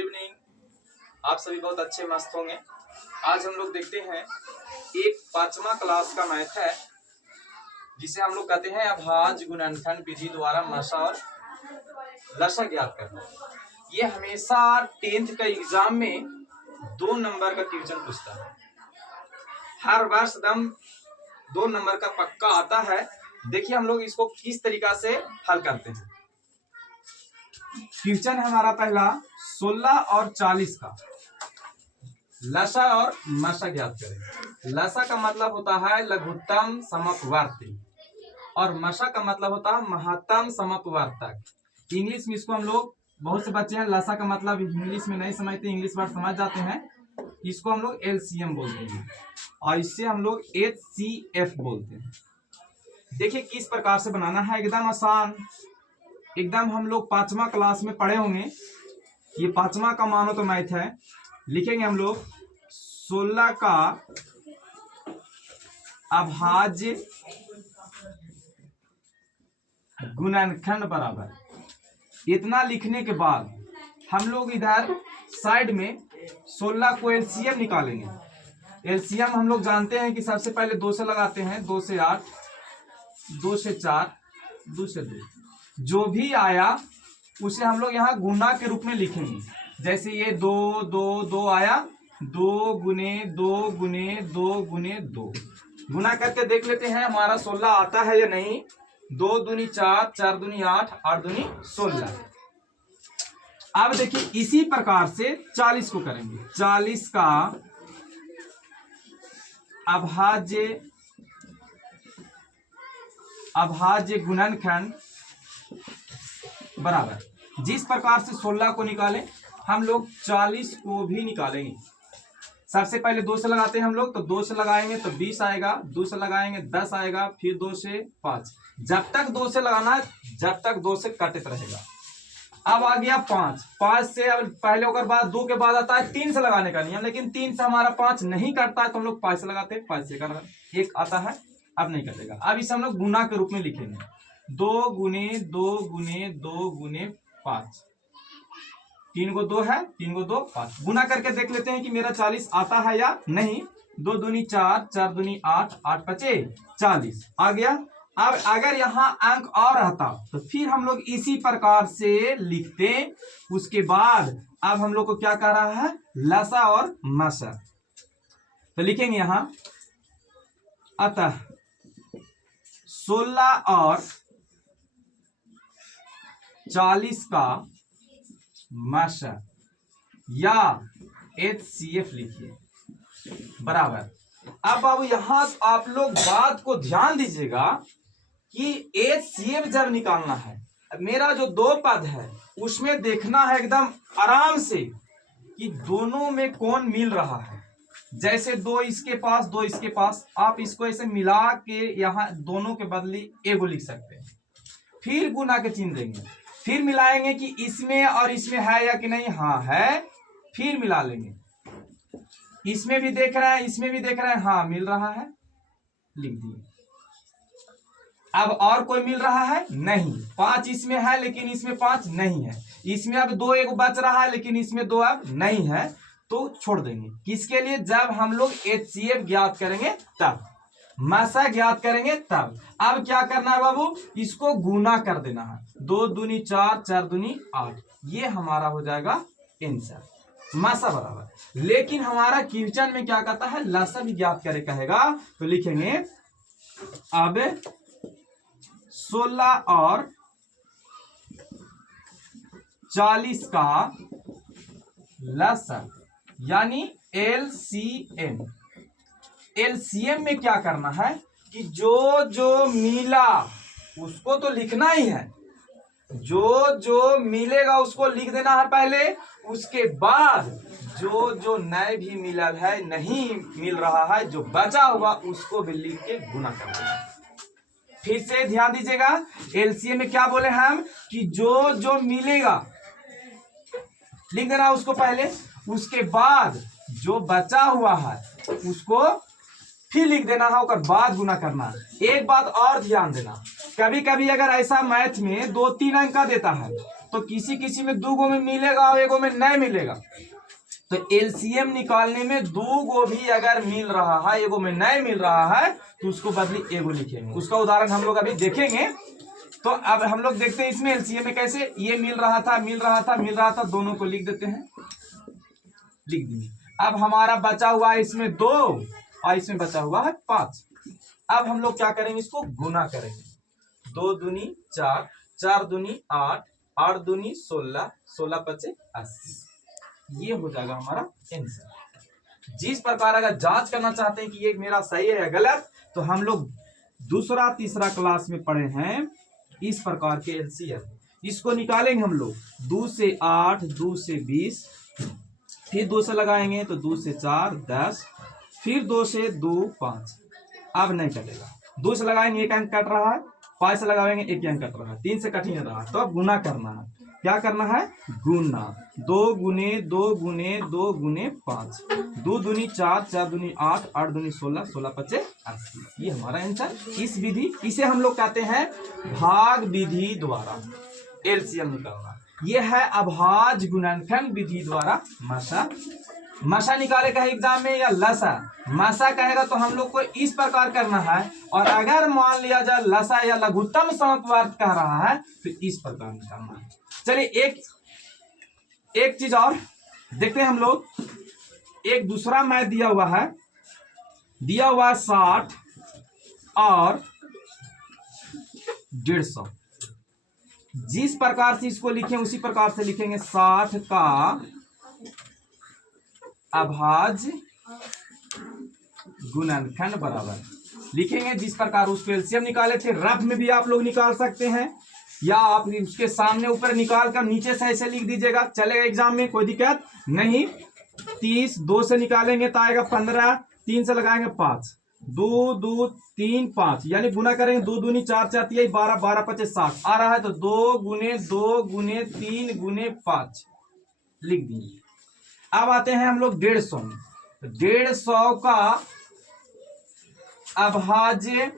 Evening. आप सभी बहुत अच्छे मस्त होंगे। आज हम लोग देखते हैं एक 5वां क्लास का मैथ है जिसे हम लोग कहते हैं अभाज्य गुणनखंड विधि द्वारा मसा और लसा ज्ञात करना। ये हमेशा 10th का एग्जाम में 2 नंबर का क्वेश्चन पूछता है। हर वर्ष दम 2 नंबर का पक्का आता है। देखिए हम लोग इसको किस तरीका से हल करते हैं। क्वेश्चन हमारा पहला 16 और 40 का लसा और मसा ज्ञात करें। लसा का मतलब होता है लघुत्तम समपवर्ती और मसा का मतलब होता है महत्तम समपवर्तक। इंग्लिश में इसको हम लोग बहुत से बच्चे हैं लसा का मतलब इंग्लिश में नहीं समझते, इंग्लिश वर्ड समझ जाते हैं। इसको हम लोग LCM बोलते हैं और इससे हम लोग HCF बोलते हैं। देखिए किस प्रकार से बनाना है, एकदम आसान, एकदम हम लोग 5वां क्लास में पढ़े होंगे। ये 5वां का मानो तो मैथ है। लिखेंगे हम लोग 16 का अभाज्य गुणनखंड बराबर। इतना लिखने के बाद हम लोग इधर साइड में 16 को LCM निकालेंगे। LCM हम लोग जानते हैं कि सबसे पहले 2 से लगाते हैं, 2 से 8, 2 से 4, 2 से 2। जो भी आया उसे हम लोग यहाँ गुना के रूप में लिखेंगे। जैसे ये 2 2 2 आया, 2 गुने 2 गुने 2 गुने 2 गुना करके देख लेते हैं हमारा 16 आता है या नहीं। 2 दूनी 4, 4 दूनी 8, 8 दूनी 16। अब देखिए इसी प्रकार से 40 को करेंगे। 40 का अभाज्य गुणनखंड बराबर। जिस प्रकार से 16 को निकालें हम लोग 40 को भी निकालेंगे। सबसे पहले 2 से लगाते हैं हम लोग, तो 2 से लगाएंगे तो 20 आएगा, 2 से लगाएंगे 10 आएगा, फिर 2 से 5। जब तक 2 से लगाना है जब तक 2 से कटित रहेगा। अब आ गया 5, 5 से अब पहले होकर बाद 2 के बाद आता है 3 से लगाने का नियम, लेकिन 3 से हमारा 5 नहीं कटता है तो हम लोग 5 से लगाते हैं। 5 से करना 1 आता है, अब नहीं कटेगा। अब इसे हम लोग गुना के रूप में लिखेंगे। 2 गुने 2 गुने 2 गुने 5। 3 को 2 है, 3 को 2 5। गुना करके देख लेते हैं कि मेरा 40 आता है या नहीं। 2 दूनी 4, 4 दूनी 8, 8 पचे 40 आ गया। अब अगर यहाँ अंक और रहता तो फिर हम लोग इसी प्रकार से लिखते। उसके बाद अब हम लोग को क्या कह रहा है, लसा और मसा। तो लिखेंगे यहाँ अतः 16 और 40 का मसा या HCF लिखिए बराबर। अब बाबू यहाँ आप लोग बात को ध्यान दीजिएगा कि HCF जब निकालना है, मेरा जो 2 पद है उसमें देखना है एकदम आराम से कि दोनों में कौन मिल रहा है। जैसे 2 इसके पास 2 इसके पास, आप इसको ऐसे मिला के यहाँ दोनों के बदले एगो लिख सकते हैं। फिर गुना के चिन्ह देंगे, फिर मिलाएंगे कि इसमें और इसमें है या कि नहीं। हाँ है, फिर मिला लेंगे। इसमें भी देख रहे हैं, इसमें भी देख रहे हैं, हाँ मिल रहा है, लिख दिए। अब और कोई मिल रहा है नहीं। 5 इसमें है लेकिन इसमें 5 नहीं है। इसमें अब 2 एक बच रहा है लेकिन इसमें 2 अब नहीं है, तो छोड़ देंगे। किसके लिए, जब हम लोग HCF ज्ञात करेंगे तब, मसा ज्ञात करेंगे तब। अब क्या करना है बाबू, इसको गुना कर देना है। 2 दूनी 4, 4 दूनी 8, ये हमारा हो जाएगा आंसर, मसा बराबर। लेकिन हमारा क्वेश्चन में क्या कहता है, लसा भी ज्ञात करे कहेगा। तो लिखेंगे अब 16 और 40 का लसा यानी LCM। LCM में क्या करना है कि जो जो मिला उसको तो लिखना ही है। जो जो मिलेगा उसको लिख देना है पहले। उसके बाद जो जो नए भी मिला है, नहीं मिल रहा है, जो बचा होगा उसको भी लिख के गुना कर देना। फिर से ध्यान दीजिएगा, LCM में क्या बोले हम कि जो जो मिलेगा लिख देना उसको पहले। उसके बाद जो बचा हुआ है उसको फिर लिख देना है, और बाद गुना करना है। एक बात और ध्यान देना, कभी कभी अगर ऐसा मैथ में 2-3 अंक का देता है तो किसी किसी में 2 गो में मिलेगा और 1 गो में नहीं मिलेगा। तो एलसीएम निकालने में 2 गो भी अगर मिल रहा है, 1 गो में नहीं मिल रहा है, तो उसको बदली 1 गो लिखेंगे। उसका उदाहरण हम लोग अभी देखेंगे। तो अब हम लोग देखते हैं इसमें एलसीएम में कैसे, ये मिल रहा था, दोनों को लिख देते हैं, लिख दिए। अब हमारा बचा हुआ है इसमें 2 और इसमें बचा हुआ है 5। अब हम लोग क्या करेंगे, इसको गुना करेंगे। 2 दूनी 4, 4 दूनी 8, 8 दूनी 16, 16 पचे 80। ये हो जाएगा हमारा आंसर। जिस प्रकार अगर जांच करना चाहते हैं कि ये मेरा सही है या गलत, तो हम लोग दूसरा तीसरा क्लास में पढ़े हैं इस प्रकार के एलसीएम। इसको निकालेंगे हम लोग। 2 से 8, 2 से 20, फिर 2 से लगाएंगे तो 2 से 4 10, फिर 2 से 2 5। अब नहीं कटेगा। 2 से लगाएंगे 1 अंक कट रहा है, 5 से लगाएंगे 1 अंक कट रहा है, 3 से कठिन रहा। तो अब गुना करना है। क्या करना है, गुना। 2 गुने 2 गुने 2 गुने 5, 2 दूनी 4, 4 दूनी 8, 8 दूनी 16, 16 पचे 80। ये हमारा आंसर। इस विधि, इसे हम लोग कहते हैं भाग विधि द्वारा एलसीएम निकालना। ये है अभाज्य गुणनखंड विधि द्वारा मसा। मसा निकाले का एग्जाम में या लसा। मसा कहेगा तो हम लोग को इस प्रकार करना है, और अगर मान लिया जाए लसा या लघुत्तम समत्वार्थ कह रहा है तो इस प्रकार निकालना है। चलिए एक चीज और देखते हैं हम लोग। एक दूसरा मैथ दिया हुआ है 60 और 150। जिस प्रकार से इसको लिखें उसी प्रकार से लिखेंगे। 60 का अभाज्य गुणनखंड बराबर लिखेंगे जिस प्रकार उसको एलसीएम निकाले थे। रफ में भी आप लोग निकाल सकते हैं, या आप उसके सामने ऊपर निकाल कर नीचे से ऐसे लिख दीजिएगा, चलेगा एग्जाम में, कोई दिक्कत नहीं। 30 2 से निकालेंगे तो आएगा 15, 3 से लगाएंगे 5, 2 2 3 5, यानी गुना करेंगे 2 दूनी 4 4 3 12, 12 पचे 60 आ रहा है। तो 2 गुने 2 गुने 3 गुने 5 लिख दिए। अब आते हैं हम लोग 150 में। 150 का अभाज्य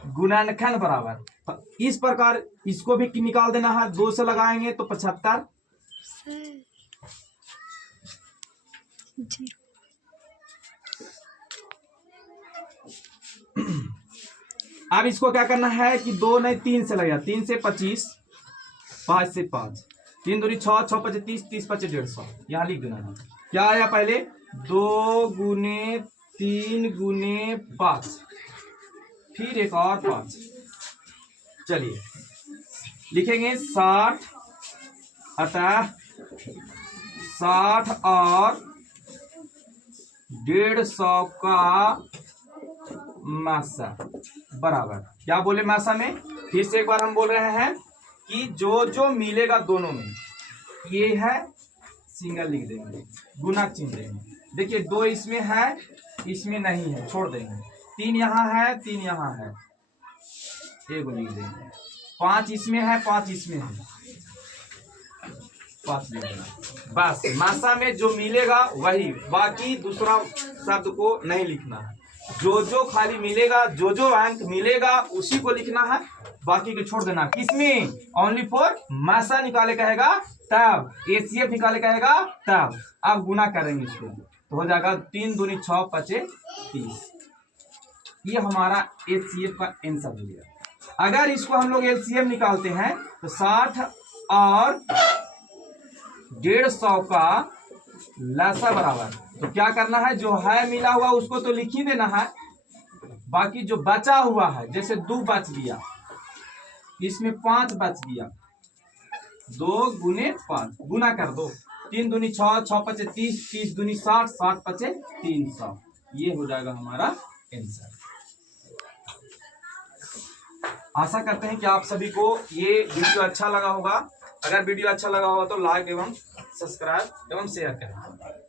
गुणनखंड बराबर इस प्रकार, इसको भी निकाल देना है। 2 से लगाएंगे तो 75, अब इसको क्या करना है कि 2 नहीं 3 से लगा, 3 से 25, 5 से 5, 3 दूनी 6, 6 पचे 30, 30 पचे 150। यहां लिख देना है। क्या आया पहले, 2 गुने 3 गुने 5, फिर एक और 5। चलिए लिखेंगे 60 अतः 60 और 150 का मासा बराबर। क्या बोले मासा में, फिर से एक बार हम बोल रहे हैं कि जो जो मिलेगा दोनों में, ये है सिंगल लिख देंगे, गुना चिन्ह देंगे। देखिए 2 इसमें है, इसमें नहीं है, छोड़ देंगे। 3 यहाँ है, 3 यहाँ है, 1 लिख देंगे। 5 इसमें है, 5 इसमें है, 5 लिख देना। बस मासा में जो मिलेगा वही, बाकी दूसरा शब्द को नहीं लिखना है। जो जो खाली मिलेगा, जो जो अंक मिलेगा उसी को लिखना है, बाकी को छोड़ देना। किसमें, ओनली फॉर मासा निकाले कहेगा तब, एसीएफ निकाले कहेगा तब। अब गुना करेंगे इसको तो हो जाएगा 3 दूनी 6 पचे 30। ये हमारा एचसीएफ का आंसर हो गया। अगर इसको हम लोग एलसीएम निकालते हैं तो 60 और 150 का लसा बराबर। तो क्या करना है, जो है मिला हुआ उसको तो लिख ही देना है, बाकी जो बचा हुआ है, जैसे 2 बच गया, इसमें 5 बच गया, 2 गुने 5 गुना कर दो। 3 दूनी 6, 6 पचे 30, 30 दूनी 60, 60 पचे 300। ये हो जाएगा हमारा आंसर। आशा करते हैं कि आप सभी को ये वीडियो अच्छा लगा होगा। अगर वीडियो अच्छा लगा होगा तो लाइक एवं सब्सक्राइब एवं शेयर करें।